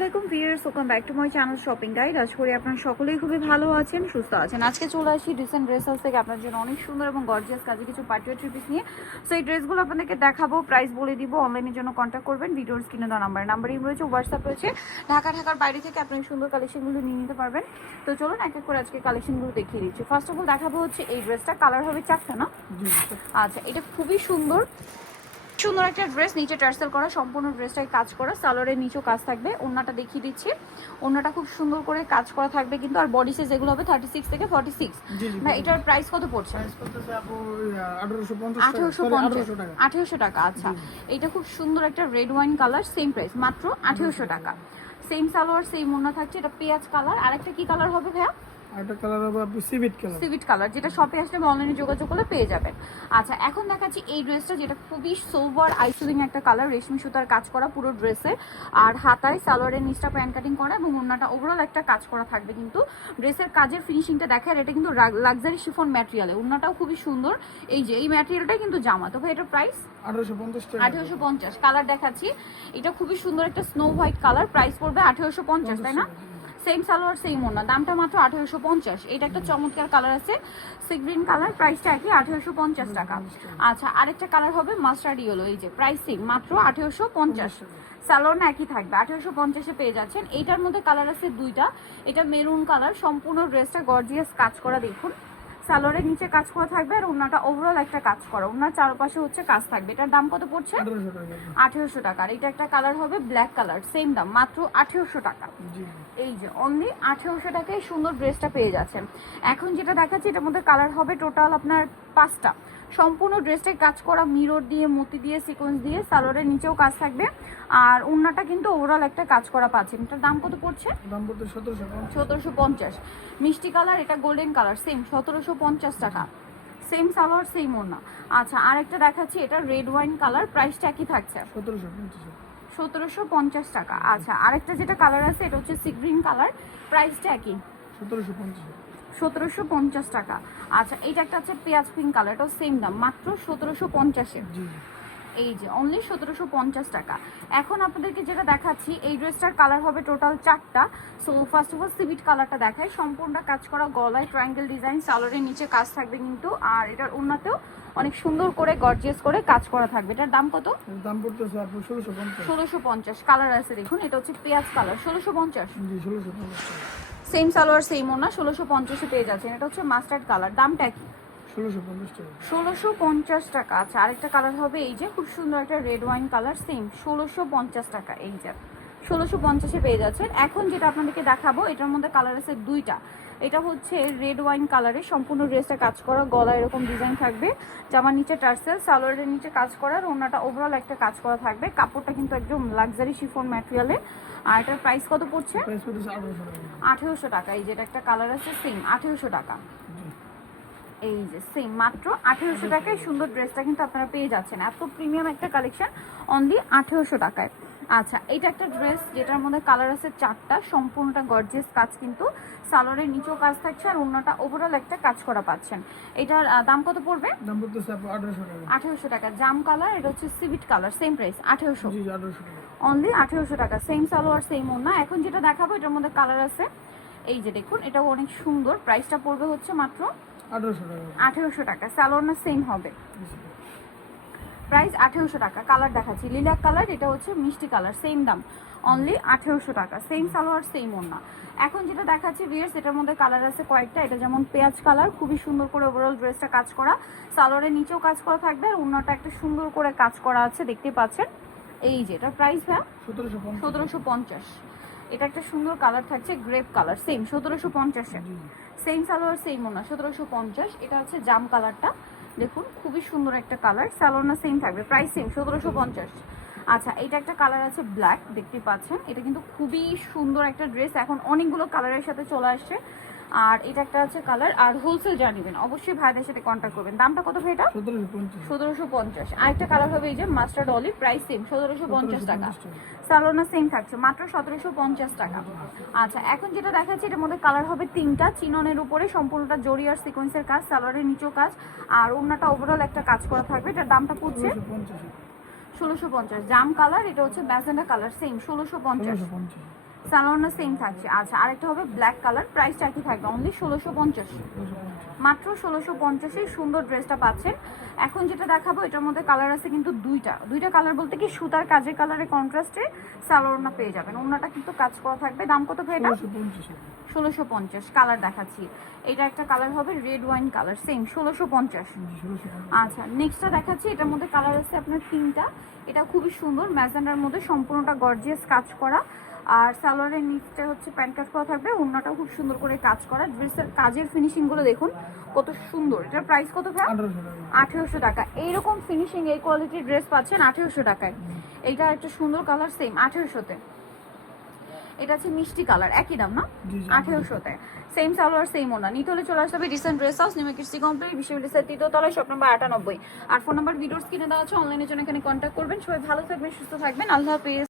আলাইকুম viewers, welcome back to my channel shopping guide. আশা করি আপনারা সকলেই খুবই ভালো আছেন, সুস্থ আছেন। আজকে চলে আসি রিসেন্ট ড্রেস হাউস থেকে আপনার জন্য অনেক সুন্দর এবং গর্জিয়াস কাজে কিছু পার্টি থ্রি পিস নিয়ে। সো এই ড্রেসগুলো আপনাদেরকে দেখাবো, প্রাইস বলে দিব। অনলাইনের জন্য কন্ট্যাক্ট করবেন, ভিডিওর স্ক্রিনে দেওয়া নাম্বারই রয়েছে, হোয়াটসঅ্যাপ রয়েছে। ঢাকার বাইরে থেকে আপনি সুন্দর কালেকশনগুলো নিয়ে নিতে পারবেন। তো চলুন এক এক করে আজকে কালেকশনগুলো দেখিয়ে দিচ্ছি। ফার্স্ট অফ অল দেখাবো হচ্ছে এই ড্রেসটা, কালার হবে চারটা না? আচ্ছা, এটা খুবই সুন্দর একটা ড্রেস, নিচে টার্সেল করা, সম্পূর্ণ ড্রেসটাই কাজ করা, সালোয়ারের নিচেও কাজ থাকবে। ওড়নাটা দেখিয়ে দিচ্ছি, ওড়নাটা খুব সুন্দর করে কাজ করা থাকবে কিন্তু। আর বডি সাইজ এগুলো হবে 36 থেকে 46। না, এটার প্রাইস কত পড়ছে? 1800 টাকা। আচ্ছা, এটা খুব সুন্দর একটা red wine colour, same price মাত্র 1800 টাকা। সেম সালোয়ার সেম ওড়না থাকছে। এটা পেঁয়াজ কালার। আর একটা কি কালার হবে ভাইয়া? একটা কালার হবে আপনি সিভিট কালার, যেটা শপে আসলে অনলাইনে যোগাযোগ করলে পেয়ে যাবেন। আচ্ছা, এখন দেখাচ্ছি এই ড্রেসটা, যেটা খুবই সোবার আইসুলিং একটা কালার, রেশমি সুতার কাজ করা পুরো ড্রেসে। আর হাতায় সালোয়ারের নিচটা প্যান্ট কাটিং করা এবং ওড়নাটা ওভারঅল একটা কাজ করা থাকবে কিন্তু। ড্রেসের কাজের ফিনিশিংটা দেখেন, এটা কিন্তু লাক্সারি শিফন ম্যাটেরিয়ালে, ওড়নাটাও খুবই সুন্দর। এই যে এই ম্যাটেরিয়ালটাই কিন্তু জামা। তো ভাই এটার প্রাইস 1850। কালার দেখাচ্ছি, এটা খুবই সুন্দর একটা স্নো হোয়াইট কালার, প্রাইস পড়বে 1850, তাই না? সেম সালোয়ার সেম ওড়না, দামটা মাত্র 1850। এটা একটা চমৎকার কালার আছে, সি গ্রিন কালার, প্রাইসটা একই 1850 টাকা। আচ্ছা, আরেকটা কালার হবে মাস্টার্ড ইয়েলো, এই যে প্রাইসিং মাত্র 1850। সালোয়ার না একই থাকবে, 1850-এ পেয়ে যাচ্ছেন। এইটার মধ্যে কালার আছে দুইটা। এটা মেরুন কালার, সম্পূর্ণ ড্রেসটা গর্জিয়াস কাজ করা, দেখুন সালোয়ারের নিচে কাজ করা থাকবে আর ওড়নাটা ওভারঅল একটা কাজ করা, ওড়নার চারপাশে হচ্ছে কাজ থাকবে। এটার দাম কত পড়ছে? 1800 টাকা। আর এটা একটা কালার হবে ব্ল্যাক কালার, সেম দাম মাত্র 1800 টাকা। এই যে অনলি 1800 টাকায় সুন্দর ড্রেসটা পেয়ে যাচ্ছেন। এখন যেটা দেখাচ্ছি, এটার মধ্যে কালার হবে টোটাল আপনার 5টা। সম্পূর্ণ ড্রেসটাই কাজ করা, মিরর দিয়ে, মতি দিয়ে, সিকোয়েন্স দিয়ে, সালোয়ারের নিচেও কাজ থাকবে। আর ওড়নাটা কিন্তু ওভারঅল একটা কাজ করা পাচ্ছেন। এটার দাম কত পড়ছে? দাম পড়ছে 1750। মিষ্টি কালার, এটা গোল্ডেন কালার, সেম 1750 টাকা। সেম সালোয়ার সেম ওড়না। আচ্ছা, আরেকটা দেখাচ্ছি, এটা রেড ওয়াইন কালার, প্রাইসটা কি থাকছে? 1750 টাকা। আচ্ছা, আরেকটা যেটা কালার আছে, এটা হচ্ছে সি গ্রিন কালার, প্রাইসটা একই 1750 টাকা। আচ্ছা, এইটা একটা আছে পেঁয়াজ পিঙ্ক কালার, এটাও সেম দাম মাত্র 1750-এ। এই যে অনলি 1750 টাকা। এখন আপনাদেরকে যেটা দেখাচ্ছি, এই ড্রেসটার কালার হবে টোটাল 4টা। সো ফার্স্ট অফ অল সিভিট কালারটা দেখায়, সম্পূর্ণ কাজ করা, গলায় ট্রায়াঙ্গেল ডিজাইন, সালোয়ারের নিচে কাজ থাকবে কিন্তু। আর এটার ওড়নাতেও অনেক সুন্দর করে গর্জিয়াস করে কাজ করা থাকবে। এটার দাম কত? দাম পড়তেছে 1650। কালার আছে দেখুন, এটা হচ্ছে পেঁয়াজ কালার, 1650। 1650। সেম সালোয়ার সেম ওড়না, 1650-এ পেয়ে যাচ্ছেন। এটা হচ্ছে মাস্টার্ড কালার, দামটা কি? 1650 টাকা। আচ্ছা, আরেকটা কালার হবে এই যে খুব সুন্দর একটা রেড ওয়াইন কালার, সেম 1650 টাকা। এই যে 1650-এ পেয়ে যাচ্ছেন। এখন যেটা আপনাদেরকে দেখাবো, এটার মধ্যে কালার আছে দুইটা। এটা হচ্ছে রেড ওয়াইন কালারে, সম্পূর্ণ ড্রেসটা কাজ করা, গলা এরকম ডিজাইন থাকবে, জামার নিচে টার্সেল, সালোয়ারের নিচে কাজ করার, ওড়নাটা ওভারঅল একটা কাজ করা থাকবে। কাপড়টা কিন্তু একদম লাক্সারি শিফন ম্যাটেরিয়ালে। আর এটার প্রাইস কত পড়ছে? 1800 টাকা। এই যেটা একটা কালার আছে সেম 1800 টাকা। এই যে সেম মাত্র 1800 টাকায় সুন্দর ড্রেসটা কিন্তু আপনারা পেয়ে যাচ্ছেন। এত প্রিমিয়াম একটা কালেকশন অনলি 1800 টাকায়। আচ্ছা, এইটা একটা ড্রেস, যেটার মধ্যে কালার আছে 4টা, সম্পূর্ণটা গর্জিয়াস কাজ কিন্তু, সালোয়ারের নিচেও কাজ থাকছে আর ওড়নাটা ওভারঅল একটা কাজ করা পাচ্ছেন। এটার দাম কত পড়বে? দাম পড়তেছে 1800 টাকা। জাম কালার, এটা হচ্ছে সিভিট কালার, সেম প্রাইস 1800। জি 1800 টাকা। অনলি 1800 টাকা। সেম সালোয়ার সেম ওড়না। এখন যেটা দেখাবো, এটার মধ্যে কালার আছে এই যে দেখুন, এটাও অনেক সুন্দর, প্রাইসটা পড়বে হচ্ছে মাত্র 1800 টাকা। সালোয়ার না সেম হবে, প্রাইস 1800 টাকা। কালার দেখাচ্ছি লিলাক কালার, এটা হচ্ছে মিষ্টি কালার, সেম দাম অনলি 1800 টাকা। সেম সালোয়ার সেম ওড়না। এখন যেটা দেখাচ্ছি ভিউয়ার্স, এটার মধ্যে কালার আছে কয়েকটা। এটা যেমন পেঁয়াজ কালার, খুবই সুন্দর করে ওভারঅল ড্রেসটা কাজ করা, সালোয়ারের নিচেও কাজ করা থাকবে আর ওড়নাটা একটা সুন্দর করে কাজ করা আছে, দেখতে পাচ্ছেন। এই যে এটার প্রাইস ভাই 1750। এটা একটা সুন্দর কালার থাকছে গ্রেপ কালার, সেম 1750-এ। সেম সালোয়ার সেম ওড়না, 1750। এটা হচ্ছে জাম কালারটা, দেখুন খুবই সুন্দর একটা কালার, সালোয়ার না সেম থাকবে, প্রাইস সেম 1750। আচ্ছা, এটা একটা কালার আছে ব্ল্যাক, দেখতে পাচ্ছেন। এটা কিন্তু খুবই সুন্দর একটা ড্রেস, এখন অনেকগুলো কালারের সাথে চলে আসছে। আর এটা একটা আছে কালার। আর হোলসেল জানিবেন অবশ্যই, ভাইদের সাথে কন্ট্যাক্ট করবেন। দামটা কত ভাই এটা? 1750। আরেকটা কালার হবে এই যে মাস্টার্ড অলিভ, প্রাইস সেম 1750 টাকা। সালোনা সেম থাকছে মাত্র 1750 টাকা। আচ্ছা, এখন যেটা দেখাচ্ছি, এটার মধ্যে কালার হবে 3টা, চিননের উপরে সম্পূর্ণটা জরি আর সিকোয়েন্সের কাজ, সালোয়ারের নিচেও কাজ আর ওড়নাটা ওভারঅল একটা কাজ করা থাকবে। এটার দামটা পড়ছে 1650। জাম কালার, এটা হচ্ছে ম্যাজেন্ডা কালার, সেম 1650। সালোয়ারটা সেম থাকছে। আচ্ছা, আরেকটা হবে ব্ল্যাক কালার, প্রাইসটা একই থাকবে, অনলি 1650, মাত্র 1650 সুন্দর ড্রেসটা পাচ্ছেন। এখন যেটা দেখাবো এটার মধ্যে কালার আছে কিন্তু দুইটা কালার বলতে কি সুতার কাজের কালারে কন্ট্রাস্টে সালোয়ারটা পেয়ে যাবেন। ওনাটা কিন্তু কাজ করা থাকবে। দাম কত ভাই এটা? 1650। কালার দেখাচ্ছি, এটা একটা কালার হবে রেড ওয়াইন কালার, সেম 1650। আচ্ছা, নেক্সটটা দেখাচ্ছি, এটার মধ্যে কালার আছে আপনার 3টা। এটা খুবই সুন্দর ম্যাজেন্ডার মধ্যে, সম্পূর্ণটা গর্জিয়াস কাজ করা। আর সালোয়ারের নিচটা হচ্ছে প্যান্ট কাট করা থাকবে, ওড়নাটাও খুব সুন্দর করে কাজ করা। ড্রেসের কাজের ফিনিশিং গুলো দেখুন কত সুন্দর। এটার প্রাইস কত ভাই? 1800 টাকা। এইরকম ফিনিশিং এই কোয়ালিটির ড্রেস পাচ্ছেন 1800 টাকায়। এইটা একটা সুন্দর কালার, সেম 1800-তে। এটা হচ্ছে মিষ্টি কালার, একই দাম না? 1800-তে। সেম সালোয়ার সেম ওনা। নিতে হলে চলে আসতে হবে recent dress house, new market city complex, বিশ্ববিদ্যালয়ের 3য় তলায়, শপ নাম্বার 98। আর ফোন নাম্বার ভিডিওস কিনে দেওয়া আছে, অনলাইনের জন্য এখানে কন্ট্যাক্ট করবেন। সবাই ভালো থাকবেন, সুস্থ থাকবেন, আল্লাহ হাফেজ।